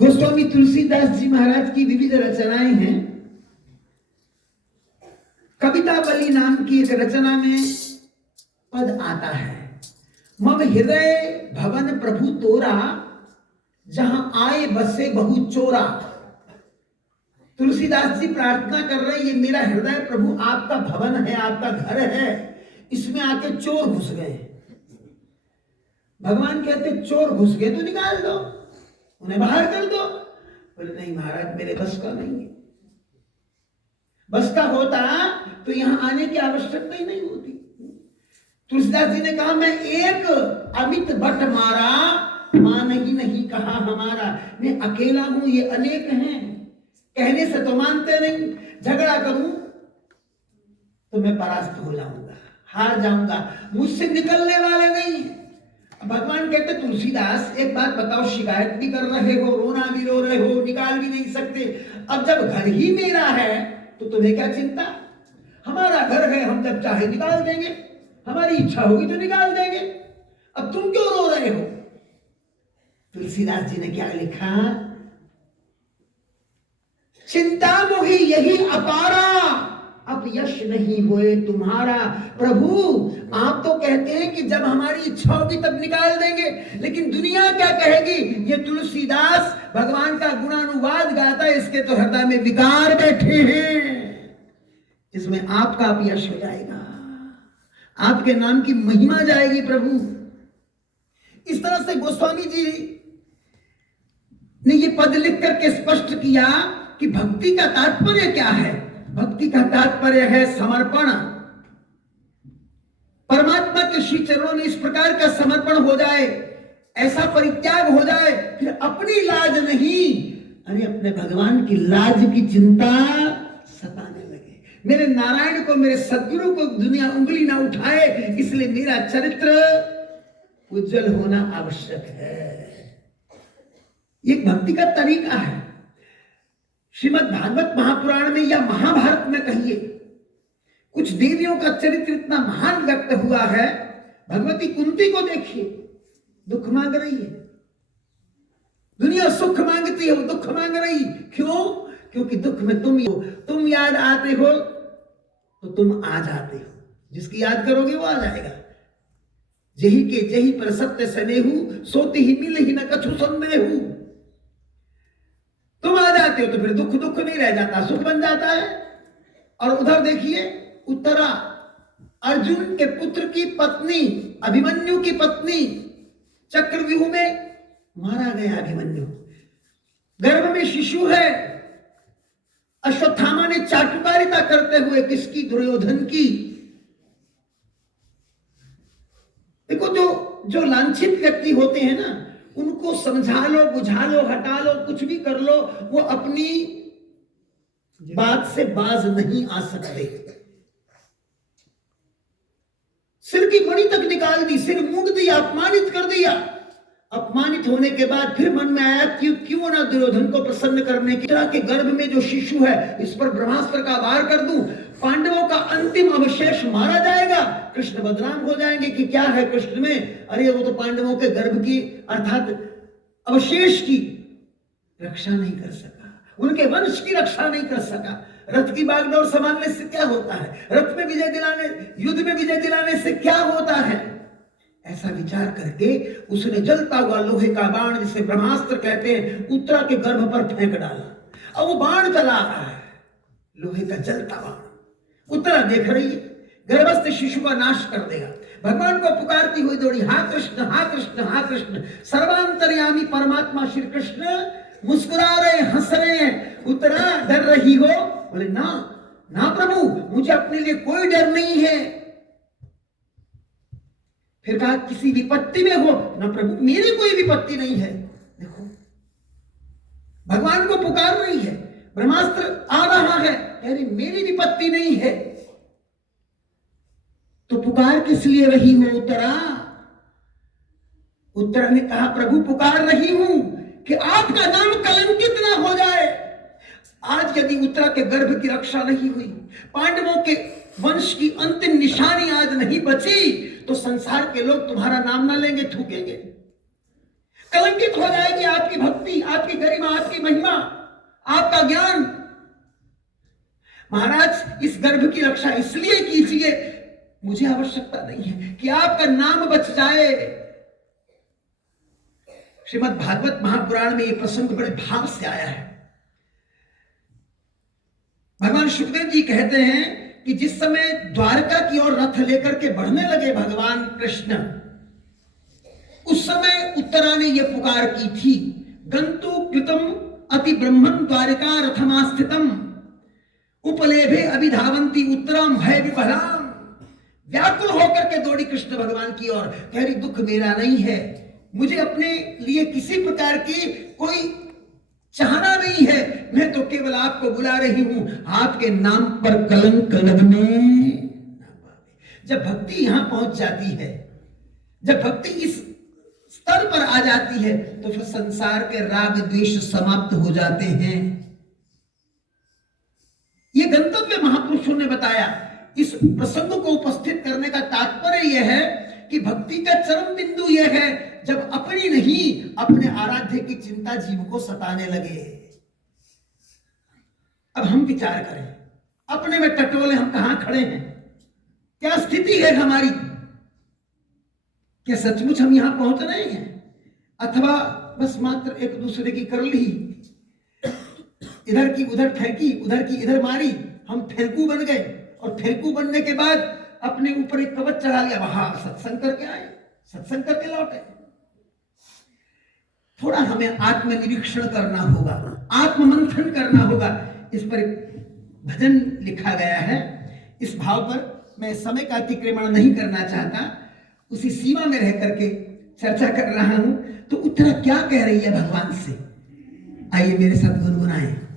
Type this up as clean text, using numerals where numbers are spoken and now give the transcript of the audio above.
गोस्वामी तुलसीदास जी महाराज की विविध रचनाएं हैं। कवितावली नाम की एक रचना में पद आता है, मम हृदय भवन प्रभु तोरा, जहां आए बसे बहु चोरा। तुलसीदास जी प्रार्थना कर रहे हैं, ये मेरा हृदय प्रभु आपका भवन है, आपका घर है, इसमें आके चोर घुस गए। भगवान कहते चोर घुस गए तो निकाल दो, उन्हें बाहर कर दो। बोले नहीं महाराज, मेरे बस का नहीं है। बस का होता तो यहां आने की आवश्यकता ही नहीं होती। तुलसीदास जी ने कहा, मैं एक अमित बट मारा, मान ही नहीं कहा हमारा। मैं अकेला हूं, ये अनेक हैं, कहने से तो मानते नहीं। झगड़ा करूं तो मैं परास्त हो जाऊंगा, हार जाऊंगा, मुझसे निकलने वाले नहीं। भगवान कहते तुलसीदास एक बात बताओ, शिकायत भी कर रहे हो, रोना भी रो रहे हो, निकाल भी नहीं सकते। अब जब घर ही मेरा है तो तुम्हें क्या चिंता? हमारा घर है, हम जब चाहे निकाल देंगे, हमारी इच्छा होगी तो निकाल देंगे। अब तुम क्यों रो रहे हो? तुलसीदास जी ने क्या लिखा, चिंता मोही यही अपारा, अब यश नहीं होए तुम्हारा। प्रभु आप तो कहते हैं कि जब हमारी इच्छा होगी तब निकाल देंगे, लेकिन दुनिया क्या कहेगी? ये तुलसीदास भगवान का गुणानुवाद गाता है, इसके तो हृदय में विकार बैठे हैं। इसमें आपका अब यश हो जाएगा, आपके नाम की महिमा जाएगी प्रभु। इस तरह से गोस्वामी जी ने ये पद लिख करके स्पष्ट किया कि भक्ति का तात्पर्य क्या है। भक्ति का तात्पर्य है समर्पण। परमात्मा के श्री चरणों में इस प्रकार का समर्पण हो जाए, ऐसा परित्याग हो जाए, फिर अपनी लाज नहीं, अरे अपने भगवान की लाज की चिंता सताने लगे। मेरे नारायण को, मेरे सद्गुरु को दुनिया उंगली ना उठाए, इसलिए मेरा चरित्र उज्जवल होना आवश्यक है। ये भक्ति का तरीका है। श्रीमद् भागवत महापुराण में या महाभारत में कहिए, कुछ देवियों का चरित्र इतना महान व्यक्त हुआ है। भगवती कुंती को देखिए, दुख मांग रही है, दुनिया सुख मांगती है, वो दुख मांग रही। क्यों? क्योंकि दुख में तुम याद आते हो तो तुम आ जाते हो, जिसकी याद करोगे वो आ जाएगा। जही के जही पर सत्य सनेहू, सोती ही मिल ही न कछु संदेहू। तुम आ जाते हो तो फिर दुख नहीं रह जाता, सुख बन जाता है। और उधर देखिए, उत्तरा अर्जुन के पुत्र की पत्नी, अभिमन्यु की पत्नी, चक्रव्यूह में मारा गया अभिमन्यु। गर्भ में शिशु है। अश्वत्थामा ने चाटुकारिता करते हुए, किसकी? दुर्योधन की। देखो, जो लांछित व्यक्ति होते हैं ना, उनको समझा लो, बुझा लो, हटा लो, कुछ भी कर लो, वो अपनी बात से बाज नहीं आ सकते। सिर की मणि तक निकाल दी, सिर मूंद दिया, अपमानित कर दिया। अपमानित होने के बाद फिर मन में आया कि क्यों ना दुर्योधन को प्रसन्न करने की तरह के गर्भ में जो शिशु है, इस पर ब्रह्मास्त्र का वार कर दूं, पांडवों का अंतिम अवशेष मारा जाएगा, कृष्ण बदनाम हो जाएंगे कि क्या है कृष्ण में, अरे वो तो पांडवों के गर्भ की अर्थात अवशेष की रक्षा नहीं कर सका, उनके वंश की रक्षा नहीं कर सका। रथ की बागडोर संभालने से क्या होता है? रथ में विजय दिलाने, युद्ध में विजय दिलाने से क्या होता है? ऐसा विचार करके उसने जलता हुआ लोहे का बाण, जिसे ब्रह्मास्त्र कहते हैं, उत्तरा के गर्भ पर फेंक डाला। अब वो बाण चला रहा है, लोहे का जलता बाण। उत्तरा देख रही है, गर्भस्थ शिशु का नाश कर देगा। भगवान को पुकारती हुई दौड़ी, हा कृष्ण, हा कृष्ण, हा कृष्ण। सर्वांतर्यामी परमात्मा श्री कृष्ण मुस्कुरा रहे, हंस रहे हैं। उत्तरा डर रही हो? बोले ना ना प्रभु, मुझे अपने लिए कोई डर नहीं है। फिर कहा, किसी विपत्ति में हो? ना प्रभु, मेरी कोई विपत्ति नहीं है। देखो, भगवान को पुकार रही है, ब्रह्मास्त्र आ रहा है, अरे मेरी विपत्ति नहीं है। तो पुकार किस लिए रही हो उत्तरा? उत्तरा ने कहा, प्रभु पुकार रही हूं कि आपका नाम कलंकित ना हो जाए। आज यदि उत्तरा के गर्भ की रक्षा नहीं हुई, पांडवों के वंश की अंतिम निशानी आज नहीं बची, तो संसार के लोग तुम्हारा नाम ना लेंगे, थूकेंगे। कलंकित हो जाएगी आपकी भक्ति, आपकी गरिमा, महिमा, आपका ज्ञान। महाराज इस गर्भ की रक्षा इसलिए कीजिए, मुझे आवश्यकता नहीं है कि आपका नाम बच जाए। श्रीमद् भागवत महापुराण में यह प्रसंग बड़े भाव से आया है। भगवान सुखदेव जी कहते हैं कि जिस समय द्वारका की ओर रथ लेकर के बढ़ने लगे भगवान कृष्ण, उस समय उत्तरा ने यह पुकार की थी, गंतु कृतम अति ब्रह्मन द्वारिका रथमास्थितम उपलेभे अभिधावंती उत्तराम भय विभलाम। व्याकुल होकर के दौड़ी कृष्ण भगवान की ओर, कह रही दुख मेरा नहीं है, मुझे अपने लिए किसी प्रकार की कोई चाहना नहीं है, मैं तो केवल आपको बुला रही हूं, आपके नाम पर कलंक लगने ना पावे। जब भक्ति यहां पहुंच जाती है, जब भक्ति इस स्तर पर आ जाती है, तो फिर संसार के राग द्वेष समाप्त हो जाते हैं। ये गंतव्य महापुरुषों ने बताया। इस प्रसंग को उपस्थित करने का तात्पर्य यह है कि भक्ति का चरम बिंदु यह है जब अपनी नहीं अपने आराध्य की चिंता जीव को सताने लगे। अब हम विचार करें, अपने में टटोले हम कहां खड़े हैं, क्या स्थिति है हमारी, क्या सचमुच हम यहां पहुंच रहे हैं, अथवा बस मात्र एक दूसरे की कर ली, इधर की उधर फेंकी, उधर की इधर मारी, हम फेंकू बन गए, और फेंकू बनने के बाद अपने ऊपर एक कवच चढ़ा लिया, वहां सत्संग करके आए, सत्संग करके लौटे। थोड़ा हमें आत्मनिरीक्षण करना होगा, आत्ममंथन करना होगा। इस पर भजन लिखा गया है, इस भाव पर मैं समय का अतिक्रमण नहीं करना चाहता, उसी सीमा में रह करके चर्चा कर रहा हूं। तो उत्तरा क्या कह रही है भगवान से, आइए मेरे साथ गुनगुनाएं।